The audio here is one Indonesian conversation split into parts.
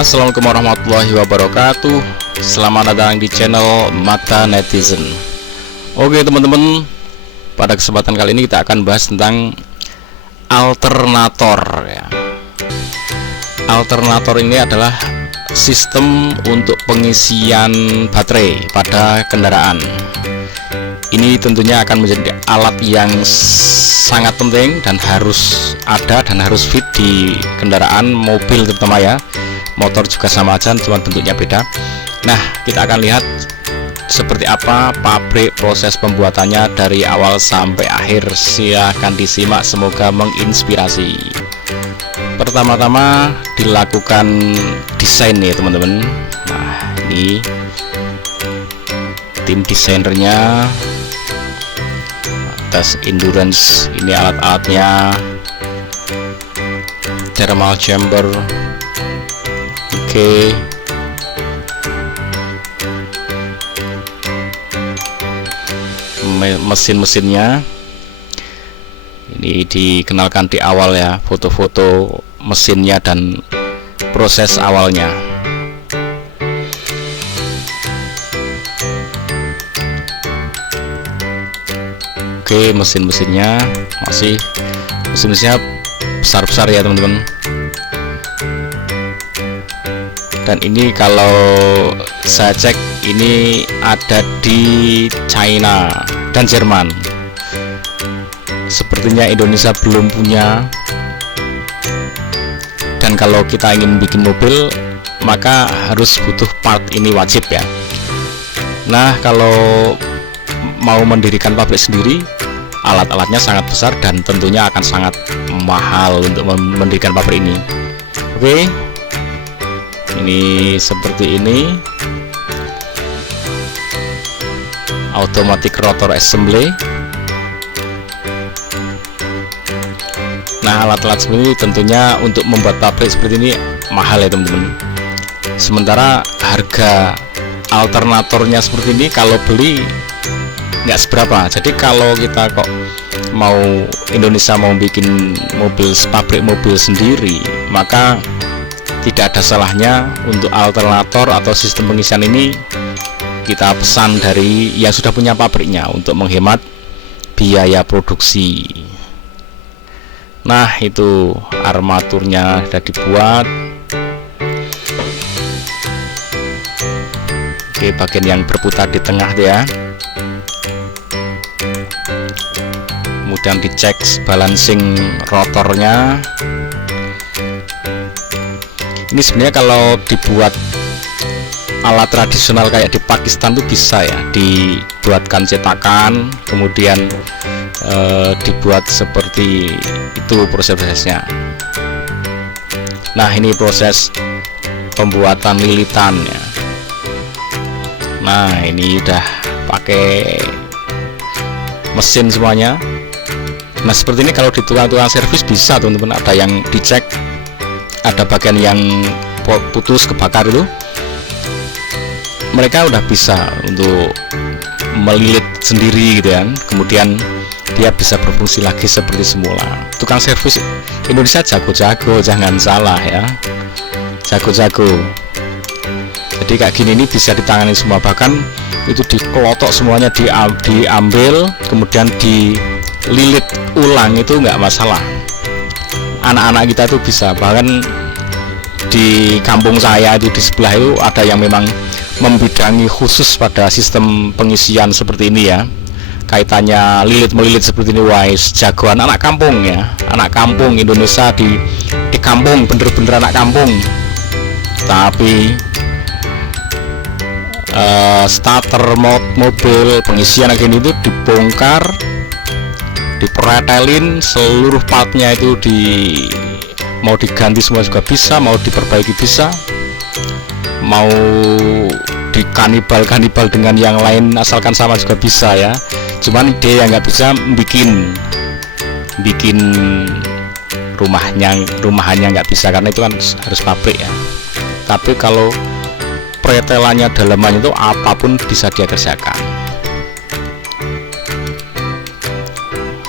Assalamualaikum warahmatullahi wabarakatuh. Selamat datang di channel Mata Netizen. Oke teman-teman, pada kesempatan kali ini kita akan bahas tentang alternator ya. Alternator ini adalah sistem untuk pengisian baterai pada kendaraan. Ini tentunya akan menjadi alat yang sangat penting dan harus ada dan harus fit di kendaraan mobil terutama ya. Motor juga sama aja, cuma bentuknya beda. Nah, kita akan lihat seperti apa pabrik proses pembuatannya dari awal sampai akhir. Silahkan disimak, semoga menginspirasi. Pertama-tama dilakukan desain ya teman-teman. Nah, ini tim desainernya, tes endurance, ini alat-alatnya, thermal chamber. Oke, mesin-mesinnya ini dikenalkan di awal ya, foto-foto mesinnya dan proses awalnya. Oke, mesin-mesinnya masih mesin-mesinnya besar-besar ya teman-teman. Dan ini kalau saya cek ini ada di China dan Jerman. Sepertinya Indonesia belum punya. Dan kalau kita ingin bikin mobil maka harus butuh part ini, wajib ya. Nah, kalau mau mendirikan pabrik sendiri, alat-alatnya sangat besar dan tentunya akan sangat mahal untuk mendirikan pabrik ini. Oke, ini seperti ini, automatic rotor assembly. Nah, alat-alat seperti ini tentunya untuk membuat pabrik seperti ini mahal ya teman-teman. Sementara harga alternatornya seperti ini kalau beli nggak seberapa. Jadi kalau kita kok mau Indonesia mau bikin mobil, pabrik mobil sendiri, maka tidak ada salahnya untuk alternator atau sistem pengisian ini kita pesan dari yang sudah punya pabriknya untuk menghemat biaya produksi. Nah, itu armaturnya sudah dibuat. Oke, bagian yang berputar di tengah ya. Kemudian dicek balancing rotornya. Ini sebenarnya kalau dibuat alat tradisional kayak di Pakistan tuh bisa ya, dibuatkan cetakan, kemudian dibuat seperti itu prosesnya. Nah, ini proses pembuatan lilitan ya. Nah, ini udah pakai mesin semuanya. Nah, seperti ini kalau di tukang-tukang servis bisa teman-teman, ada yang dicek, ada bagian yang putus kebakar itu, mereka udah bisa untuk melilit sendiri gitu kan. Kemudian dia bisa berfungsi lagi seperti semula. Tukang servis Indonesia jago-jago, jangan salah ya, jago-jago. Jadi kayak gini ini bisa ditangani semua, bahkan itu dikelotok semuanya, diambil kemudian dililit ulang, itu nggak masalah. Anak-anak kita tuh bisa. Bahkan di kampung saya itu di sebelah itu ada yang memang membidangi khusus pada sistem pengisian seperti ini ya, kaitannya lilit-melilit seperti ini. Wise jagoan anak kampung ya, anak kampung Indonesia di kampung, bener-bener anak kampung. Tapi starter mobil pengisian kayak gini itu dibongkar, dipretelin, seluruh partnya itu mau diganti semua juga bisa, mau diperbaiki bisa, mau dikanibal dengan yang lain asalkan sama juga bisa ya. Cuman dia yang nggak bisa bikin rumahannya nggak bisa, karena itu kan harus pabrik ya. Tapi kalau pretelannya, dalamannya itu apapun bisa dia kerjakan.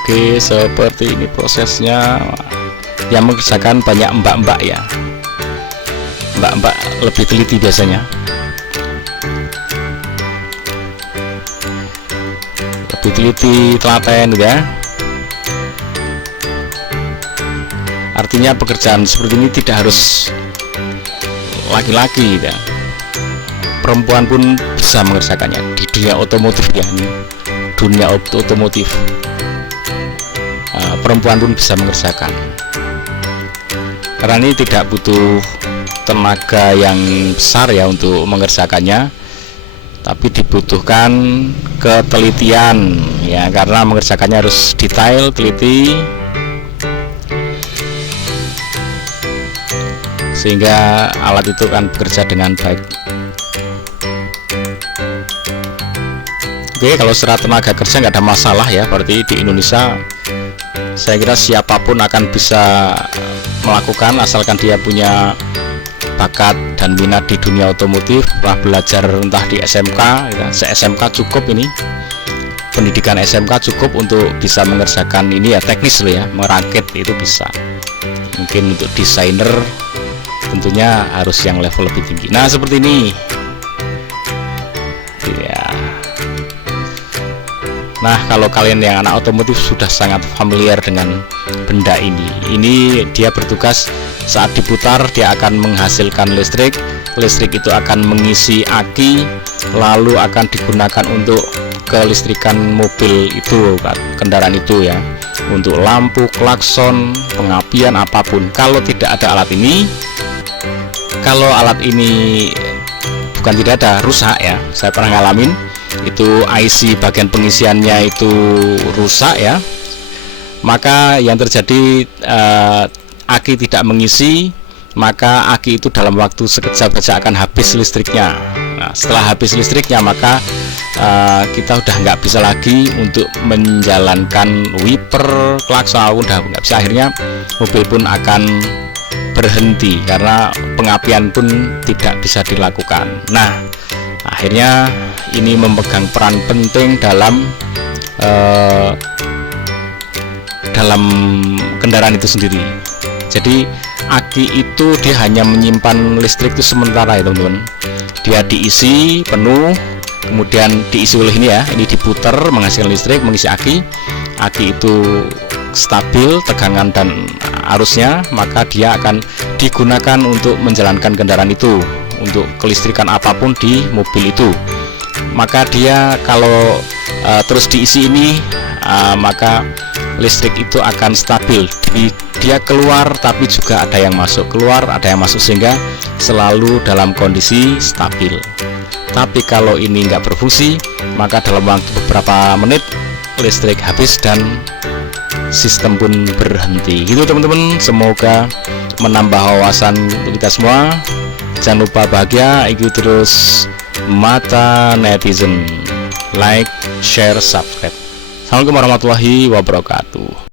Oke, seperti ini prosesnya. Yang mengerjakan banyak mbak-mbak ya, mbak-mbak lebih teliti biasanya, lebih teliti, telaten gitu ya. Artinya pekerjaan seperti ini tidak harus laki-laki gitu ya. Perempuan pun bisa mengerjakannya di dunia otomotif ya, ini dunia otomotif. Perempuan pun bisa mengerjakan karena ini tidak butuh tenaga yang besar ya untuk mengerjakannya, tapi dibutuhkan ketelitian ya, karena mengerjakannya harus detail, teliti, sehingga alat itu kan bekerja dengan baik. Oke, kalau secara tenaga kerja nggak ada masalah ya, berarti di Indonesia saya kira siapapun akan bisa melakukan asalkan dia punya bakat dan minat di dunia otomotif, pernah belajar entah di SMK ya, se-SMK cukup, ini pendidikan SMK cukup untuk bisa mengerjakan ini ya, teknis loh ya, merakit itu bisa. Mungkin untuk desainer tentunya harus yang level lebih tinggi. Nah seperti ini ya. Nah kalau kalian yang anak otomotif sudah sangat familiar dengan benda ini dia bertugas saat diputar dia akan menghasilkan listrik. Listrik itu akan mengisi aki, lalu akan digunakan untuk kelistrikan mobil itu, kendaraan itu ya, untuk lampu, klakson, pengapian, apapun. Kalau tidak ada alat ini, kalau alat ini bukan tidak ada, rusak ya, saya pernah ngalamin itu IC bagian pengisiannya itu rusak ya, maka yang terjadi aki tidak mengisi, maka aki itu dalam waktu sekejap saja akan habis listriknya. Nah, setelah habis listriknya maka kita udah nggak bisa lagi untuk menjalankan wiper, klakson, udah nggak bisa. Akhirnya mobil pun akan berhenti karena pengapian pun tidak bisa dilakukan. Nah akhirnya ini memegang peran penting dalam kendaraan itu sendiri. Jadi aki itu dia hanya menyimpan listrik itu sementara ya teman-teman. Dia diisi penuh, kemudian diisi oleh ini ya, ini diputar menghasilkan listrik, mengisi aki. Aki itu stabil tegangan dan arusnya, maka dia akan digunakan untuk menjalankan kendaraan itu, untuk kelistrikan apapun di mobil itu. Maka dia kalau terus diisi ini, maka listrik itu akan stabil. Dia keluar tapi juga ada yang masuk, keluar ada yang masuk, sehingga selalu dalam kondisi stabil. Tapi kalau ini nggak berfungsi, maka dalam waktu beberapa menit listrik habis dan sistem pun berhenti. Gitu teman-teman, semoga menambah wawasan untuk kita semua. Jangan lupa bahagia, ikuti terus Mata Netizen, like, share, subscribe. Assalamualaikum warahmatullahi wabarakatuh.